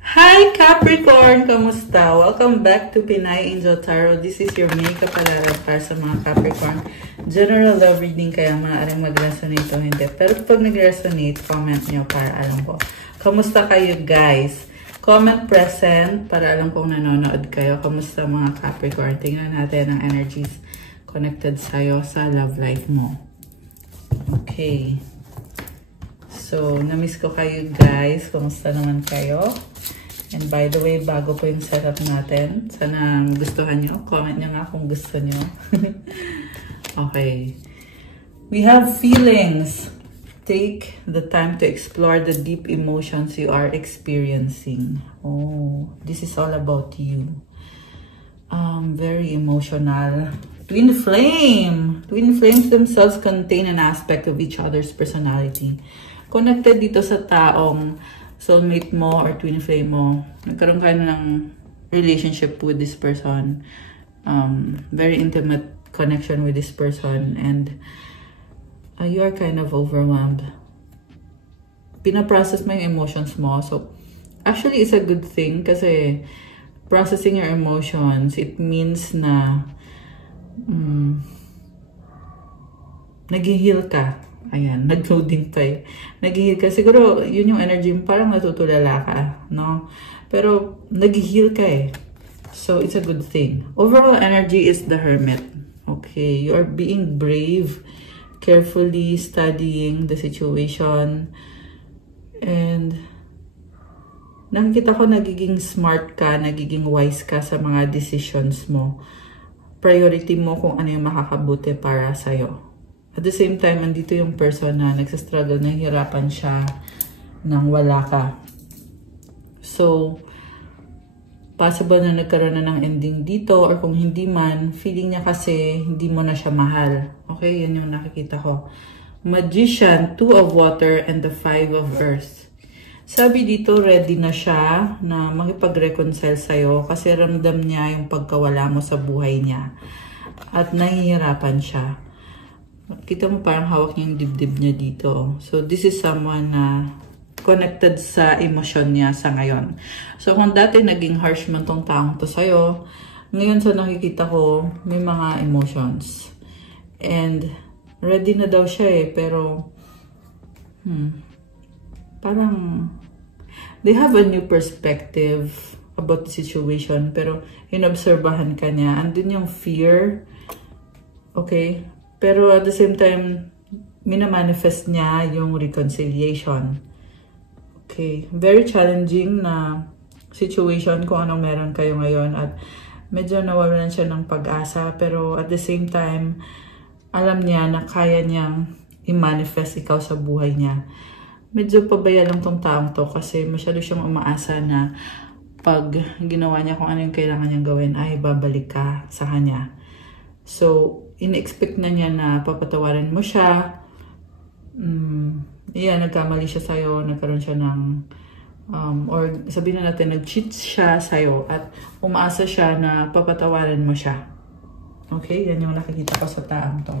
Hi Capricorn! Kamusta? Welcome back to Pinay Angel Tarot. This is your makeup alarm para sa mga Capricorn. General love reading kaya maaaring mag-resonate o hindi. Pero pag nag-resonate, comment nyo para alam ko. Kamusta kayo guys? Comment present para alam kong nanonood kayo. Kamusta mga Capricorn? Tingnan natin ang energies connected sa'yo sa love life mo. Okay. So, na-miss ko kayo guys. Kamusta naman kayo? And by the way, bago po yung setup natin. Sana gustuhan nyo. Comment nyo nga kung gusto nyo. Okay. We have feelings. Take the time to explore the deep emotions you are experiencing. Oh, this is all about you. Very emotional. Twin flame. Twin flames themselves contain an aspect of each other's personality. Connected dito sa taong soulmate mo or twin flame mo, nagkaroon kayo ng relationship with this person, very intimate connection with this person, and you are kind of overwhelmed. Pinaprocess mo yung emotions mo. So, actually, it's a good thing kasi processing your emotions, it means na nag-heal ka. Ayan, nag-loading pa eh. Nag-heal ka. Siguro, yun yung energy mo. Parang natutulala ka, no? Pero, nag-heal ka eh. So, it's a good thing. Overall energy is the Hermit. Okay, you are being brave, carefully studying the situation. And, nakikita ko nagiging smart ka, nagiging wise ka sa mga decisions mo. Priority mo kung ano yung makakabuti para sa'yo. At the same time, andito yung person na nagsastruggle, nahihirapan siya nang wala ka. So, possible na nagkaroon na ng ending dito, or kung hindi man, feeling niya kasi hindi mo na siya mahal. Okay, yan yung nakikita ko. Magician, 2 of water, and the 5 of earth. Sabi dito, ready na siya na makipag-reconcile sa'yo kasi ramdam niya yung pagkawala mo sa buhay niya. At nahihirapan siya. Kita mo parang hawak niya yung dibdib niya dito. So, this is someone na connected sa emosyon niya sa ngayon. So, kung dati naging harsh man tong taong to sa'yo, ngayon sa nakikita ko, may mga emotions. And, ready na daw siya eh, pero, parang, they have a new perspective about the situation, pero inobserbahan ka niya. Andun yung fear, okay? Pero at the same time, minamanifest niya yung reconciliation. Okay. Very challenging na situation kung anong meron kayo ngayon. At medyo nawawalan siya ng pag-asa. Pero at the same time, alam niya na kaya niyang i-manifest ikaw sa buhay niya. Medyo pabaya lang tong taong to kasi masyado siyang umaasa na pag ginawa niya kung ano yung kailangan niyang gawin, ay babalik ka sa kanya. So, in-expect na niya na papatawarin mo siya. Nagkamali siya sa'yo, nagkaroon siya ng, or sabihin na natin, nag-cheat siya sa'yo at umaasa siya na papatawarin mo siya. Okay? Yan yung nakikita ko sa taong to.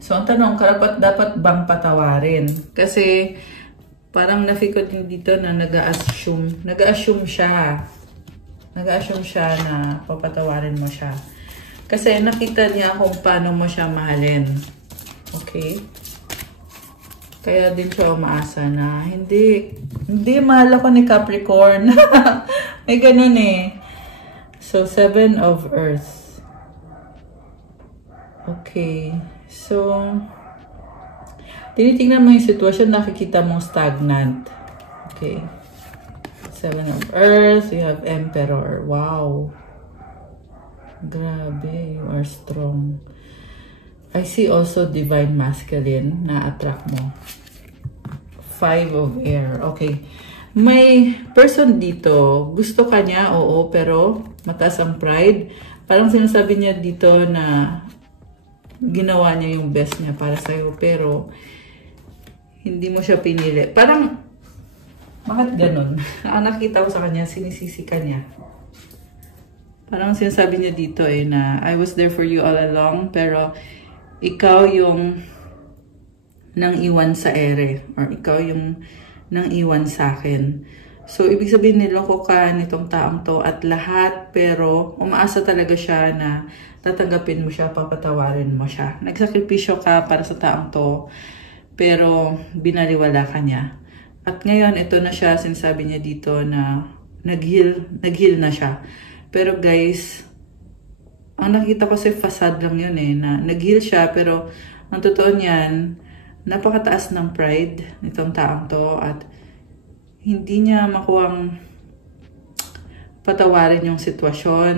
So, ang tanong, dapat bang patawarin? Kasi, parang nafikot din dito na nag-a-assume siya. Nag-a-assume siya na papatawarin mo siya. Kasi nakita niya kung paano mo siya mahalin. Okay? Kaya din siya umaasa na, hindi mahal ako ni Capricorn. May ganun eh. So, 7 of earth. Okay. So, tinitingnan mo yung sitwasyon, nakikita mong stagnant. Okay. 7 of earth. We have emperor. Wow. Grabe, you are strong. I see also divine masculine na attract mo. 5 of air. Okay. May person dito, gusto ka niya, oo, pero mataas ang pride. Parang sinasabi niya dito na ginawa niya yung best niya para sa'yo, pero hindi mo siya pinili. Parang, bakit ganun? Ang nakita ko sa kanya, sinisisi ka niya. Parang sinasabi niya dito eh na I was there for you all along, pero ikaw yung nang iwan sa ere, or ikaw yung ng iwan sa akin. So, ibig sabihin niloko ka nitong taong to at lahat, pero umaasa talaga siya na tatanggapin mo siya, papatawarin mo siya. Nagsakripisyo ka para sa taong to, pero binaliwala ka niya. At ngayon, ito na siya, sinasabi niya dito na nag-heal na siya. Pero guys, ang nakita ko sa facade lang yun na nag-heal siya, pero ang totoo niyan, napakataas ng pride nitong taong to at hindi niya makuwang patawarin yung sitwasyon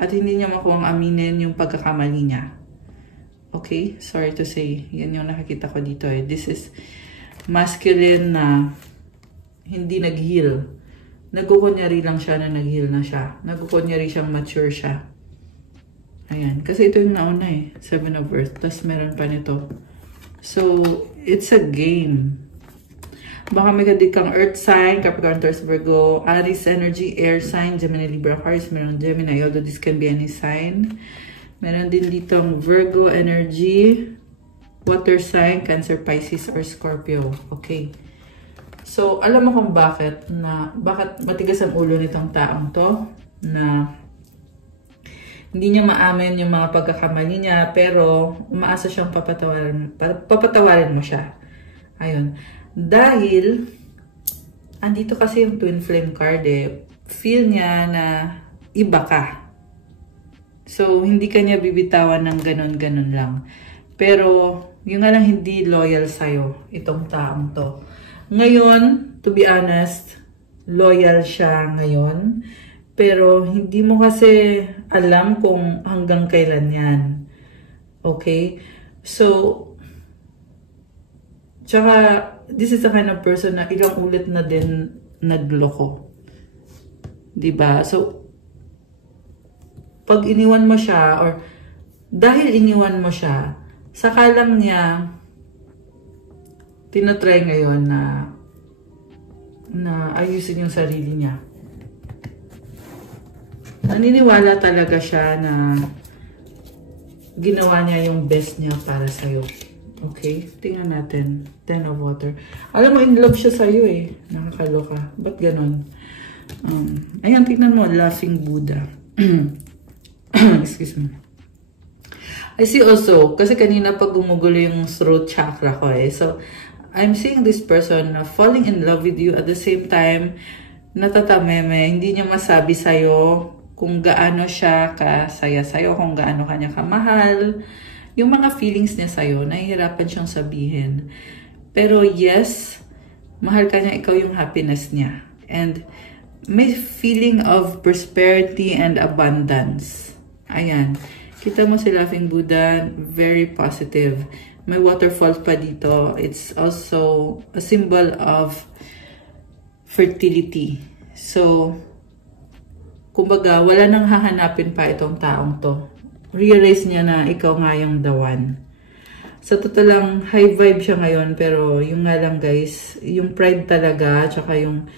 at hindi niya makuwang aminin yung pagkakamali niya. Okay? Sorry to say. Yan yung nakikita ko dito This is masculine na hindi nag-heal. Nagkukunyari lang siya na nag-heal na siya. Nagkukunyari siyang mature siya. Ayan. Kasi ito yung nauna Seven of Earth. Tapos meron pa nito. So, it's a game. Baka may kadik kang Earth sign, Capricorn, Taurus, Virgo, Aries energy, Air sign, Gemini, Libra, Aquarius, meron Gemini, although this can be any sign. Meron din ditong Virgo energy, water sign, Cancer, Pisces, or Scorpio. Okay. So, alam mo kung bakit matigas ang ulo nitong taong to, na hindi niya maamin yung mga pagkakamali niya, pero umaasa siyang papatawarin mo siya. Ayun. Dahil, andito kasi yung Twin Flame card feel niya na iba ka. So, hindi ka niya bibitawan ng ganon-ganon lang. Pero, yung nga lang hindi loyal sa'yo, itong taong to. Ngayon, to be honest, loyal siya ngayon. Pero, hindi mo kasi alam kung hanggang kailan yan. Okay? So, tsaka, this is the kind of person na ilang ulit na din nagloko. Diba? So, pag iniwan mo siya, or dahil iniwan mo siya, saka lang niya tinatry ngayon na ayusin yung sarili niya. Naniniwala talaga siya na ginawa niya yung best niya para sa'yo. Okay, tingnan natin. 10 of Water. Alam mo, in love siya sa'yo Nakakaloka. Ba't ganon? Ayan, tingnan mo. Laughing Buddha. Excuse me. I see also, kasi kanina pag gumugulo yung throat chakra ko So, I'm seeing this person falling in love with you at the same time, natatameme. Hindi niya masabi sa'yo kung gaano siya kasaya sa'yo, kung gaano kanya kamahal. Yung mga feelings niya sa'yo, nahihirapan siyang sabihin. Pero yes, mahal ka niya, ikaw yung happiness niya. And may feeling of prosperity and abundance. Ayan. Kita mo si Laughing Buddha, very positive. May waterfall pa dito. It's also a symbol of fertility. So, kumbaga, wala nang hahanapin pa itong taong to. Realize niya na ikaw nga yung the one. Sa totoo lang, high vibe siya ngayon, pero yung nga lang guys, yung pride talaga, tsaka yung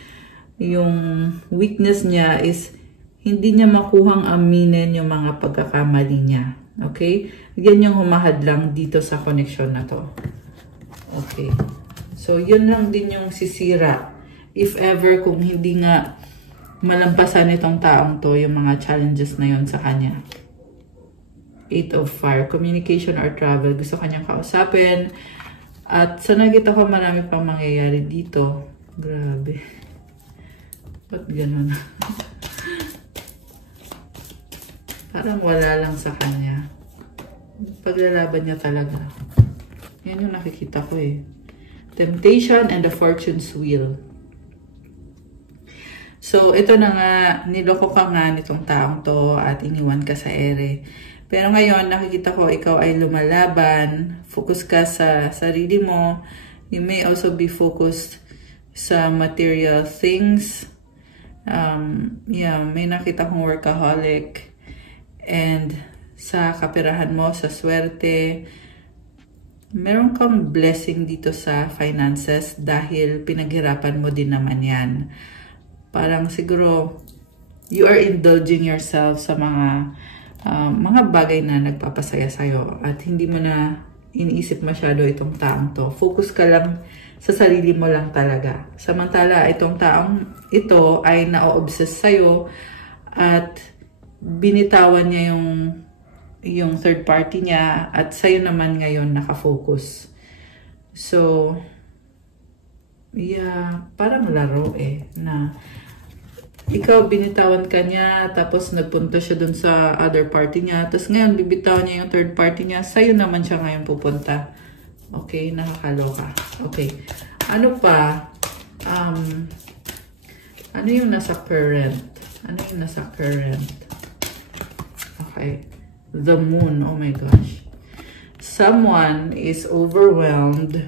weakness niya is hindi niya makuhang aminin yung mga pagkakamali niya. Okay? Yan yung humahadlang dito sa connection na to. Okay. So, yun lang din yung sisira. If ever, kung hindi nga malampasan itong taong to, yung mga challenges na yun sa kanya. 8 of Fire, communication or travel. Gusto kanyang kausapin. At sa nakita ko, marami pang mangyayari dito. Grabe. Ba't ganun? Parang wala lang sa kanya. Paglalaban niya talaga. Yan yung nakikita ko Temptation and the Fortune's Wheel. So, ito na nga, niloko ka nga nitong taong to at iniwan ka sa ere. Pero ngayon, nakikita ko, ikaw ay lumalaban, focus ka sa sarili mo. You may also be focused sa material things. May nakita kong workaholic. And sa kaperahan mo, sa swerte, meron kang blessing dito sa finances dahil pinaghirapan mo din naman yan. Parang siguro, you are indulging yourself sa mga bagay na nagpapasaya sa'yo at hindi mo na iniisip masyado itong taong to. Focus ka lang sa sarili mo lang talaga. Samantala, itong taong ito ay na-obsess sa'yo at binitawan niya yung third party niya at sa'yo naman ngayon nakafocus. So, yeah, parang laro na ikaw binitawan ka niya, tapos nagpunta siya dun sa other party niya, tapos ngayon bibitawan niya yung third party niya, sa'yo naman siya ngayon pupunta. Okay, nakakaloka. Okay. Ano pa? Ano yung nasa current? Ano yung nasa current? Okay. The moon. Oh my gosh. Someone is overwhelmed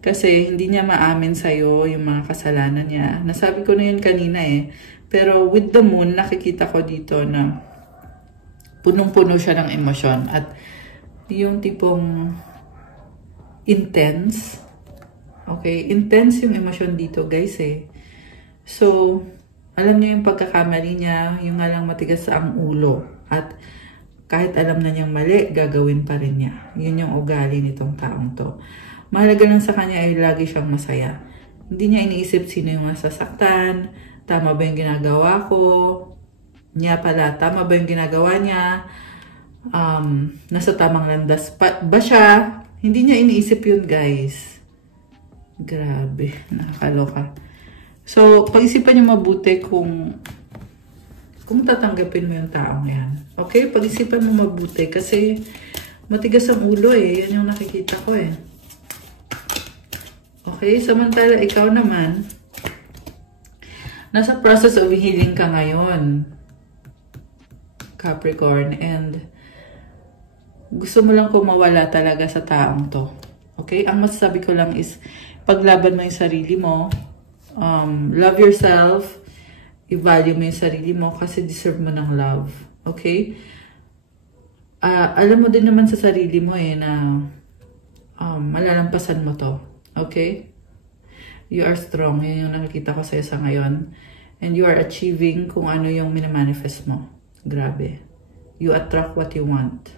kasi hindi niya maamin sa'yo yung mga kasalanan niya. Nasabi ko na yun kanina Pero with the moon, nakikita ko dito na punong-puno siya ng emosyon. At yung tipong intense. Okay? Intense yung emosyon dito, guys So, alam niya yung pagkakamali niya, yung nga lang matigas sa ang ulo. At kahit alam na niyang mali, gagawin pa rin niya. Yun yung ugali nitong taong to. Mahalaga lang sa kanya ay lagi siyang masaya. Hindi niya iniisip sino yung masasaktan, tama ba yung ginagawa ko, niya pala, tama ba yung ginagawa niya, nasa tamang landas ba siya. Hindi niya iniisip yun, guys. Grabe, nakakaloka. So, pag-isipan niyo mabuti kung tatanggapin mo yung taong yan. Okay? Pag-isipan mo mabuti kasi matigas ang ulo Yan yung nakikita ko Okay? Samantala, ikaw naman, nasa process of healing ka ngayon, Capricorn, and gusto mo lang kumawala talaga sa taong to. Okay? Ang masasabi ko lang is, paglaban mo yung sarili mo, love yourself, i-value mo yung sarili mo kasi deserve mo ng love. Okay? Alam mo din naman sa sarili mo na malalampasan mo to. Okay? You are strong. Yun yung nakikita ko sa'yo sa ngayon. And you are achieving kung ano yung minamanifest mo. Grabe. You attract what you want.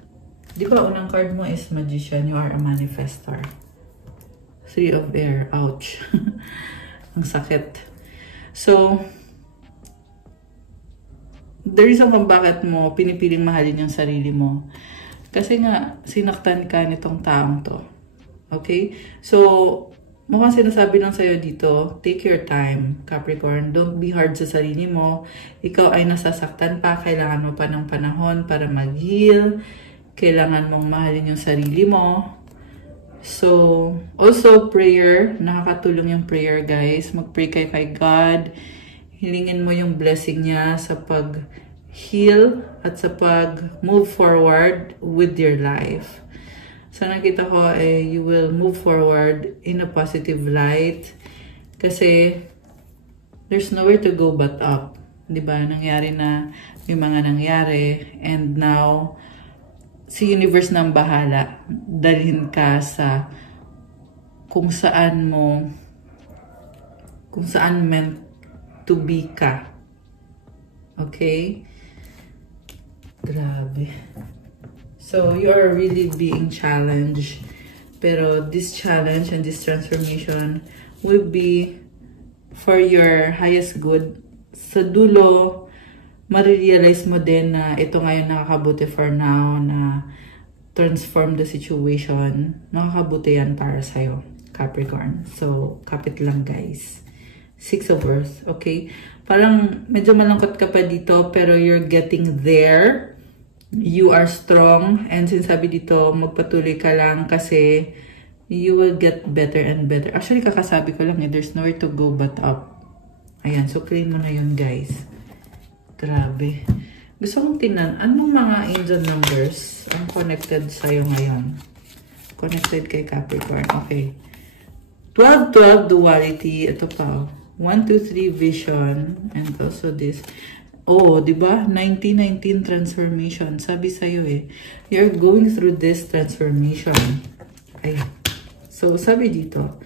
Di ba, unang card mo is Magician. You are a manifestor. 3 of Air. Ouch. Ang sakit. So, the reason kung bakit mo pinipiling mahalin yung sarili mo. Kasi nga, sinaktan ka nitong taong to. Okay? So, mukhang sinasabi lang sa'yo dito, take your time, Capricorn. Don't be hard sa sarili mo. Ikaw ay nasasaktan pa. Kailangan mo pa ng panahon para mag-heal. Kailangan mong mahalin yung sarili mo. So, also prayer. Nakakatulong yung prayer, guys. Mag-pray kayo kay God. Hilingin mo yung blessing niya sa pag-heal at sa pag-move forward with your life. So, nakita ko, you will move forward in a positive light. Kasi, there's nowhere to go but up. Diba? Nangyari na yung mga nangyari. And now, si universe nang bahala. Dalhin ka sa kung saan meant to be ka. Okay? Grabe. So, you are really being challenged. Pero this challenge and this transformation will be for your highest good. Sa dulo, marirealize mo din na ito ngayon nakakabuti for now, na transform the situation. Nakakabuti yan para sa'yo, Capricorn. So, kapit lang, guys. 6 of Earth, okay? Parang medyo malangkot ka pa dito, pero you're getting there. You are strong. And sinasabi dito, magpatuloy ka lang kasi you will get better and better. Actually, kakasabi ko lang there's nowhere to go but up. Ayan, so claim mo na yun, guys. Grabe. Gusto kong tingnan, anong mga angel numbers ang connected sa'yo ngayon? Connected kay Capricorn. Okay. 12-12 duality. Ito pa. 1-2-3 vision. And also this. Oh, diba? 19-19 transformation. Sabi sa'yo you're going through this transformation. Ay. So, sabi dito.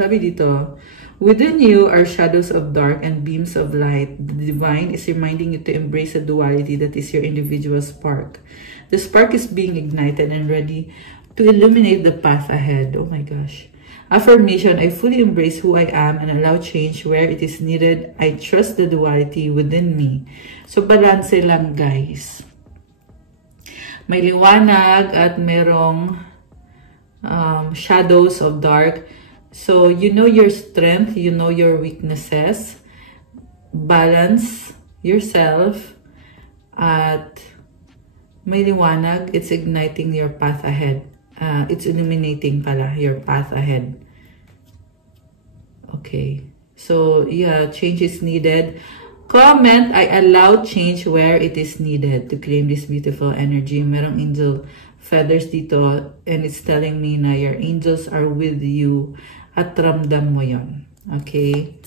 Sabi dito. Within you are shadows of dark and beams of light. The divine is reminding you to embrace a duality that is your individual spark. The spark is being ignited and ready to illuminate the path ahead. Oh my gosh. Affirmation, I fully embrace who I am and allow change where it is needed. I trust the duality within me. So, balance lang, guys. May liwanag at merong shadows of dark. So, you know your strength, you know your weaknesses. Balance yourself. At may liwanag, it's igniting your path ahead. It's illuminating pala your path ahead. Okay. So, yeah, change is needed. Comment, I allow change where it is needed to claim this beautiful energy. Merong angel feathers dito and it's telling me na your angels are with you at ramdam mo yon. Okay?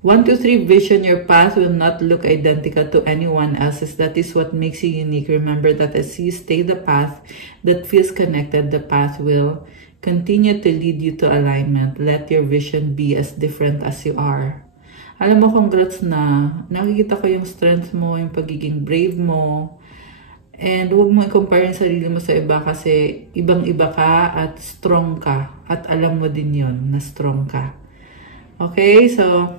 1, 2, 3, vision. Your path will not look identical to anyone else's. That is what makes you unique. Remember that as you stay the path that feels connected, the path will continue to lead you to alignment. Let your vision be as different as you are. Alam mo, congrats na. Nakikita ko yung strength mo, yung pagiging brave mo. And huwag mo i-compare yung sarili mo sa iba kasi ibang-iba ka at strong ka. At alam mo din yon na strong ka. Okay, so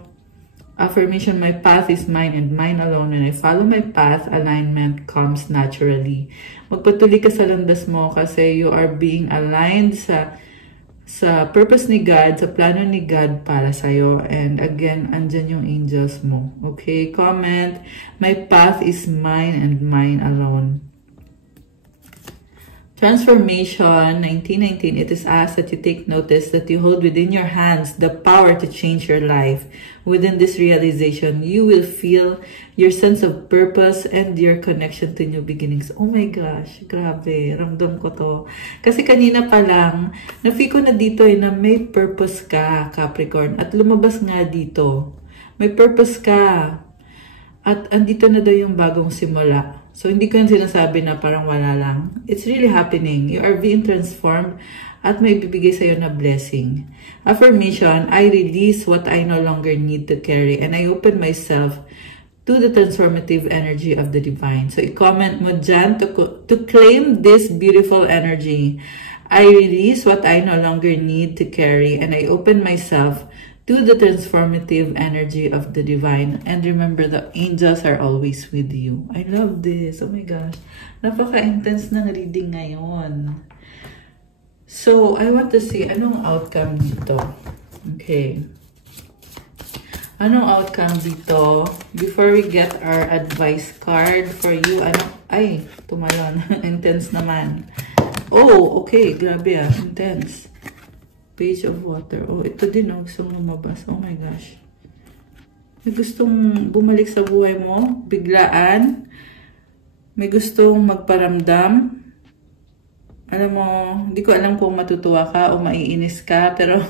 affirmation, my path is mine and mine alone. When I follow my path, alignment comes naturally. Magpatuloy ka sa landas mo kasi you are being aligned sa purpose ni God, sa plano ni God para sa'yo. And again, andyan yung angels mo. Okay, comment, my path is mine and mine alone. Transformation 1919, it is asked that you take notice that you hold within your hands the power to change your life. Within this realization, you will feel your sense of purpose and your connection to new beginnings. Oh my gosh, grabe, ramdam ko to. Kasi kanina pa lang, na-feel ko na dito na may purpose ka, Capricorn. At lumabas nga dito, may purpose ka. At andito na daw yung bagong simula. So, hindi ko yung sinasabi na parang wala lang. It's really happening. You are being transformed at may bibigay sa'yo na blessing. Affirmation, I release what I no longer need to carry and I open myself to the transformative energy of the divine. So, i-comment mo dyan to claim this beautiful energy. I release what I no longer need to carry and I open myself to the transformative energy of the divine. And remember, the angels are always with you. I love this. Oh my gosh. Napaka-intense ng reading ngayon. So, I want to see anong outcome dito. Okay. Anong outcome dito? Before we get our advice card for you, ay, tumalon. Intense naman. Oh, okay. Grabe ah. Intense. Page of water. Oh, ito din oh. Gustong lumabas. Oh my gosh. May gustong bumalik sa buhay mo. Biglaan. May gustong magparamdam. Alam mo, hindi ko alam kung matutuwa ka o maiinis ka. Pero,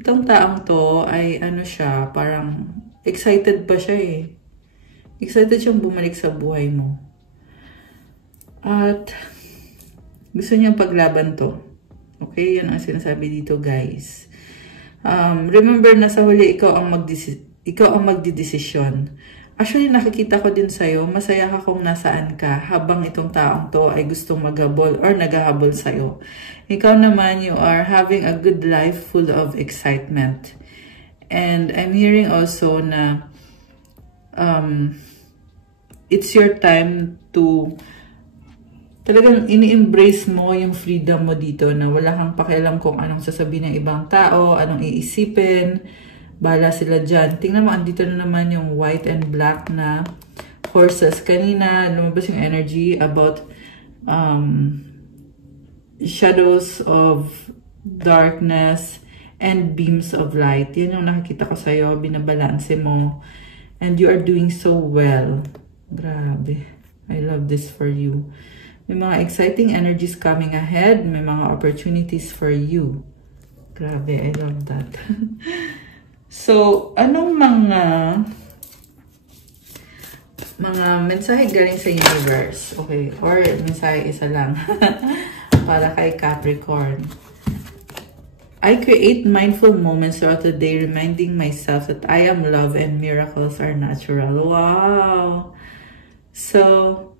itong taong to ay ano siya, parang excited pa siya eh. Excited siyang bumalik sa buhay mo. At, gusto niyang paglaban to. Okay, yun ang sinasabi dito, guys. Remember na sa huli, ikaw ang magdidesisyon. Actually, nakikita ko din sa'yo, masaya ka kung nasaan ka habang itong taong to ay gustong maghabol or naghahabol sa'yo. Ikaw naman, you are having a good life full of excitement. And I'm hearing also na it's your time to talagang ini-embrace mo yung freedom mo dito na wala kang pakialam kung anong sasabihin ng ibang tao, anong iisipin, bahala sila dyan. Tingnan mo, andito na naman yung white and black na horses. Kanina, lumabas yung energy about shadows of darkness and beams of light. Yan yung nakikita ko sa'yo, binabalanse mo. And you are doing so well. Grabe. I love this for you. May mga exciting energies coming ahead. May mga opportunities for you. Grabe, I love that. So, anong mga mensahe galing sa universe? Okay, or mensahe isa lang. Para kay Capricorn. I create mindful moments throughout the day, reminding myself that I am love and miracles are natural. Wow! So,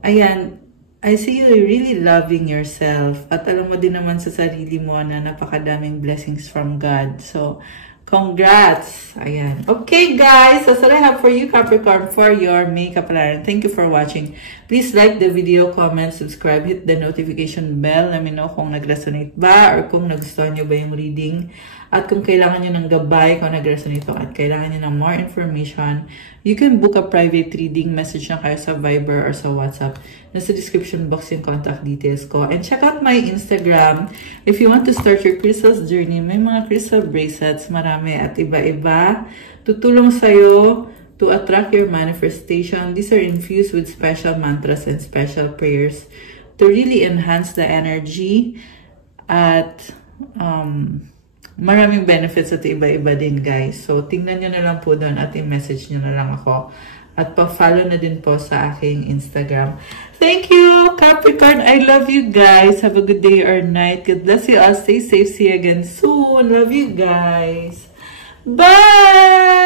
ayan, I see you really loving yourself. At alam mo din naman sa sarili mo na napakadaming blessings from God. So, congrats! Ayan. Okay, guys. That's all I have for you, Capricorn, for your May Kapalaran. Thank you for watching. Please like the video, comment, subscribe, hit the notification bell. Let me know kung nag-resonate ba or kung nagustuhan nyo ba yung reading. At kung kailangan nyo ng gabay, kung nag-resonate at kailangan nyo ng more information, you can book a private reading. Message na kayo sa Viber or sa WhatsApp. Nasa description box yung contact details ko. And check out my Instagram. If you want to start your crystals journey, may mga crystal bracelets, marami at iba-iba. Tutulong sa'yo to attract your manifestation. These are infused with special mantras and special prayers to really enhance the energy at maraming benefits at iba-iba din, guys. So, tingnan nyo na lang po doon at i-message nyo na lang ako. At pa-follow na din po sa aking Instagram. Thank you, Capricorn. I love you guys. Have a good day or night. God bless you all. Stay safe. See you again soon. Love you guys. Bye!